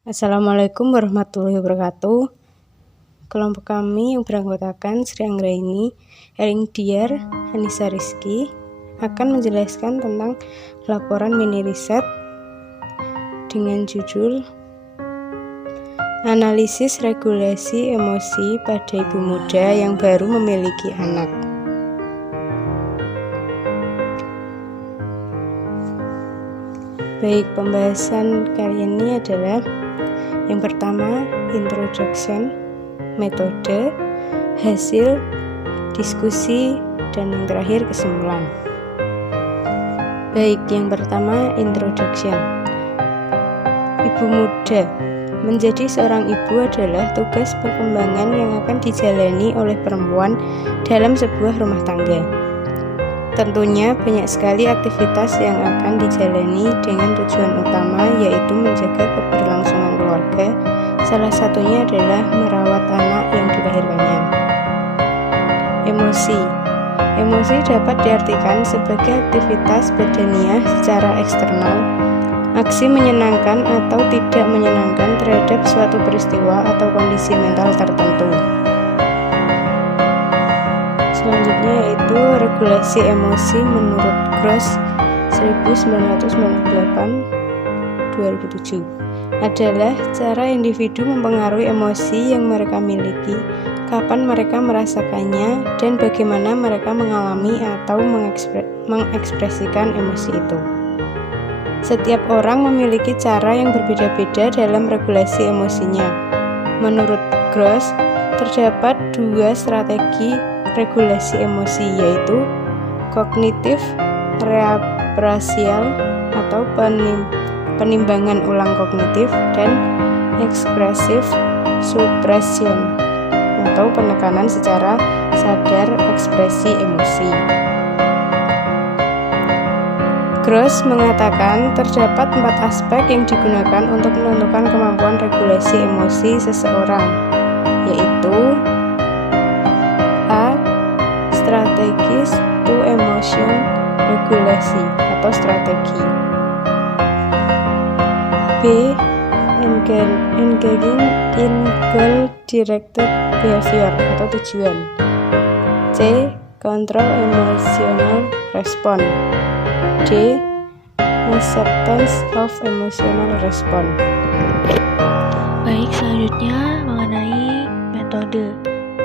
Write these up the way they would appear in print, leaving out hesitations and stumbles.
Assalamualaikum warahmatullahi wabarakatuh. Kelompok kami yang beranggotakan Sri Anggraini, Eling Diar, Anissa Rizky akan menjelaskan tentang laporan mini riset dengan judul Analisis Regulasi Emosi pada Ibu Muda yang baru memiliki anak. Baik, pembahasan kali ini adalah yang pertama, introduction, metode, hasil, diskusi, dan yang terakhir kesimpulan. Baik, yang pertama, introduction. Ibu muda. Menjadi seorang ibu adalah tugas perkembangan yang akan dijalani oleh perempuan dalam sebuah rumah tangga. Tentunya banyak sekali aktivitas yang akan dijalani dengan tujuan utama yaitu menjaga keberlangsungan keluarga. Salah satunya adalah merawat anak yang dilahirkannya. Emosi. Emosi dapat diartikan sebagai aktivitas badaniah secara eksternal, aksi menyenangkan atau tidak menyenangkan terhadap suatu peristiwa atau kondisi mental tertentu. Selanjutnya yaitu regulasi emosi menurut Gross 1998-2007 adalah cara individu mempengaruhi emosi yang mereka miliki, kapan mereka merasakannya, dan bagaimana mereka mengalami atau mengekspresikan emosi itu. Setiap orang memiliki cara yang berbeda-beda dalam regulasi emosinya. Menurut Gross, terdapat dua strategi regulasi emosi yaitu kognitif reappraisal atau penimbangan ulang kognitif dan expressive suppression atau penekanan secara sadar ekspresi emosi. Gross mengatakan terdapat 4 aspek yang digunakan untuk menentukan kemampuan regulasi emosi seseorang, yaitu A. Strategies to emotion regulasi atau strategi, B. Engaging in goal-directed behavior atau tujuan, C. Control emotional response, D. Acceptance of emotional response. Baik, selanjutnya mengenai metode.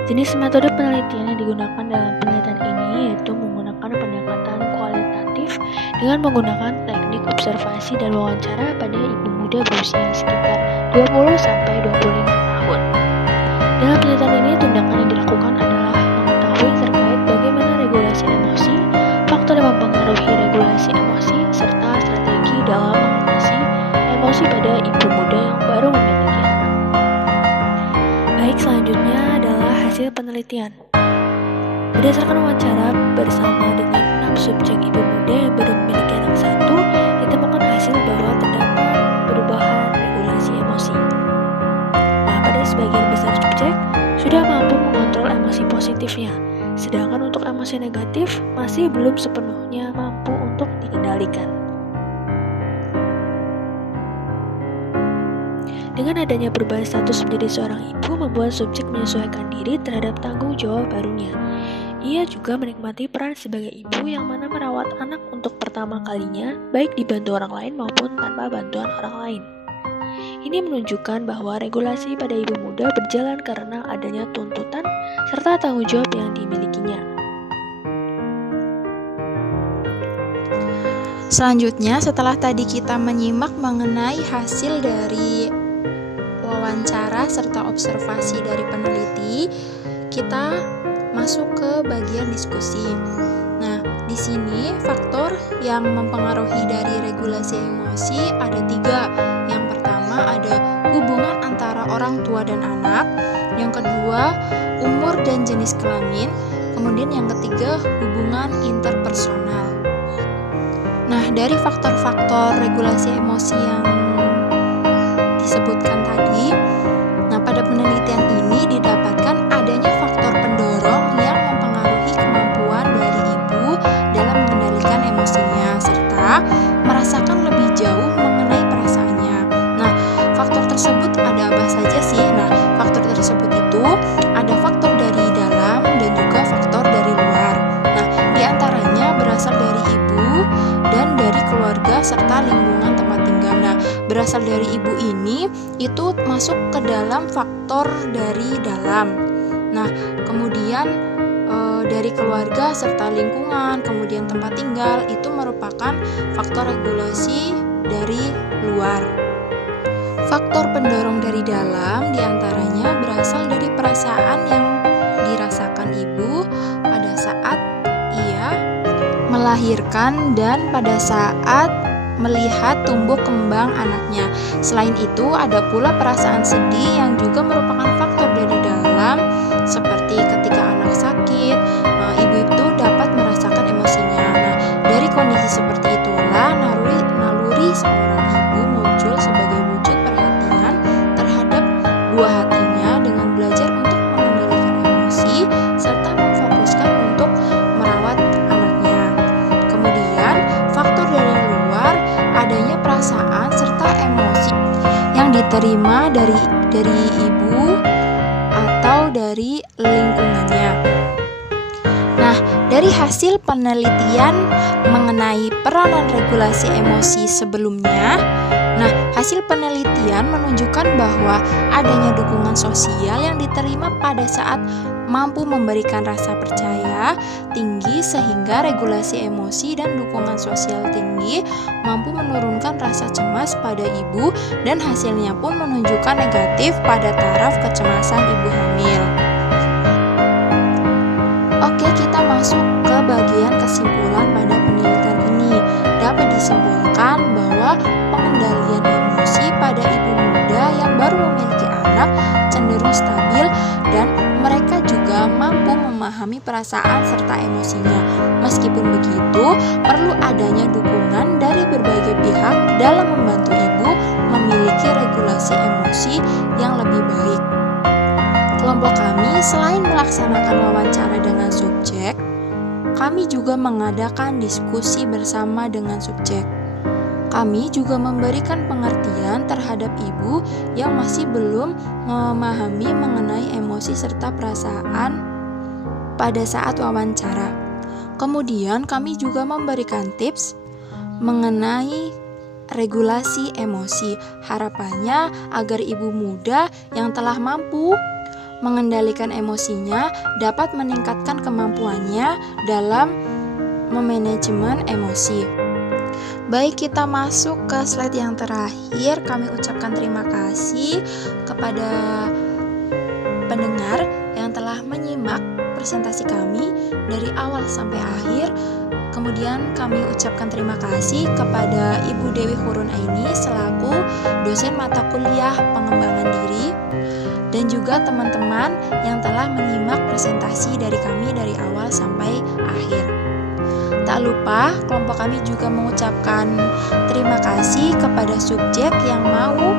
Jenis metode penelitian yang digunakan dalam penelitian ini yaitu menggunakan pendekatan kualitatif dengan menggunakan teknik observasi dan wawancara pada ibu muda berusia sekitar 20-25 tahun. Dalam penelitian ini, tindakan yang dilakukan adalah mengetahui terkait bagaimana regulasi emosi, faktor yang mempengaruhi regulasi emosi, serta strategi dalam mengatasi emosi pada ibu muda yang baru memiliki anak. Baik, selanjutnya adalah hasil penelitian. Berdasarkan wawancara bersama dengan 6 subjek ibu muda yang baru memiliki anak satu, ditemukan hasil bahwa terdapat perubahan regulasi emosi. Nah, pada sebagian besar subjek sudah mampu mengontrol emosi positifnya, sedangkan untuk emosi negatif masih belum sepenuhnya mampu untuk dikendalikan. Dengan adanya perubahan status menjadi seorang ibu membuat subjek menyesuaikan diri terhadap tanggung jawab barunya. Ia juga menikmati peran sebagai ibu yang mana merawat anak untuk pertama kalinya, baik dibantu orang lain maupun tanpa bantuan orang lain. Ini menunjukkan bahwa regulasi pada ibu muda berjalan karena adanya tuntutan serta tanggung jawab yang dimilikinya. Selanjutnya, setelah tadi kita menyimak mengenai hasil dari wawancara serta observasi dari peneliti, kita masuk ke bagian diskusi. Nah, di sini faktor yang mempengaruhi dari regulasi emosi ada 3. Yang pertama ada hubungan antara orang tua dan anak, yang kedua umur dan jenis kelamin, kemudian yang ketiga hubungan interpersonal. Nah, dari faktor-faktor regulasi emosi yang disebutkan tadi, nah pada penelitian ini didapatkan adanya faktor pendorong yang mempengaruhi kemampuan dari ibu dalam mengendalikan emosinya serta merasakan lebih jauh mengenai perasaannya. Nah, faktor tersebut tersebut ada apa saja sih? Nah, faktor tersebut itu ada faktor dari dalam dan juga faktor dari luar. Nah, di antaranya berasal dari ibu dan dari keluarga serta lingkungan tempat tinggal. Nah, berasal dari ibu ini itu masuk ke dalam faktor dari dalam. Nah, kemudian dari keluarga serta lingkungan, kemudian tempat tinggal itu merupakan faktor regulasi dari luar. Faktor pendorong dari dalam diantaranya berasal dari perasaan yang dirasakan ibu pada saat ia melahirkan dan pada saat melihat tumbuh kembang anaknya. Selain itu, ada pula perasaan sedih yang juga merupakan faktor dari dalam, seperti ketika anak sakit, ibu itu dapat merasakan emosinya. Nah, dari kondisi seperti itulah naluri seorang ibu muncul sebagai wujud perhatian terhadap buah hatinya dengan belajar untuk mengendalikan emosi serta memfokuskan untuk merawat anaknya. Kemudian, faktor dari luar adanya perasaan serta emosi yang diterima dari ibu atau dari lingkungannya. Nah, dari hasil penelitian mengenai peranan regulasi emosi sebelumnya, hasil penelitian menunjukkan bahwa adanya dukungan sosial yang diterima pada saat mampu memberikan rasa percaya tinggi sehingga regulasi emosi dan dukungan sosial tinggi mampu menurunkan rasa cemas pada ibu dan hasilnya pun menunjukkan negatif pada taraf kecemasan ibu hamil. Oke, kita masuk ke bagian kesimpulan pada penelitian ini. Dapat disimpulkan bahwa pengendalian emosi pada ibu muda yang baru memiliki anak cenderung stabil dan mereka juga mampu memahami perasaan serta emosinya. Meskipun begitu, perlu adanya dukungan dari berbagai pihak dalam membantu ibu memiliki regulasi emosi yang lebih baik. Kelompok kami selain melaksanakan wawancara dengan subjek, kami juga mengadakan diskusi bersama dengan subjek. Kami juga memberikan pengertian terhadap ibu yang masih belum memahami mengenai emosi serta perasaan pada saat wawancara. Kemudian kami juga memberikan tips mengenai regulasi emosi. Harapannya agar ibu muda yang telah mampu mengendalikan emosinya dapat meningkatkan kemampuannya dalam memanajemen emosi. Baik, kita masuk ke slide yang terakhir. Kami ucapkan terima kasih kepada pendengar yang telah menyimak presentasi kami dari awal sampai akhir. Kemudian kami ucapkan terima kasih kepada Ibu Dewi Hurun Aini selaku dosen mata kuliah pengembangan diri, dan juga teman-teman yang telah menyimak presentasi dari kami dari awal sampai akhir. Tak lupa, kelompok kami juga mengucapkan terima kasih kepada subjek yang mau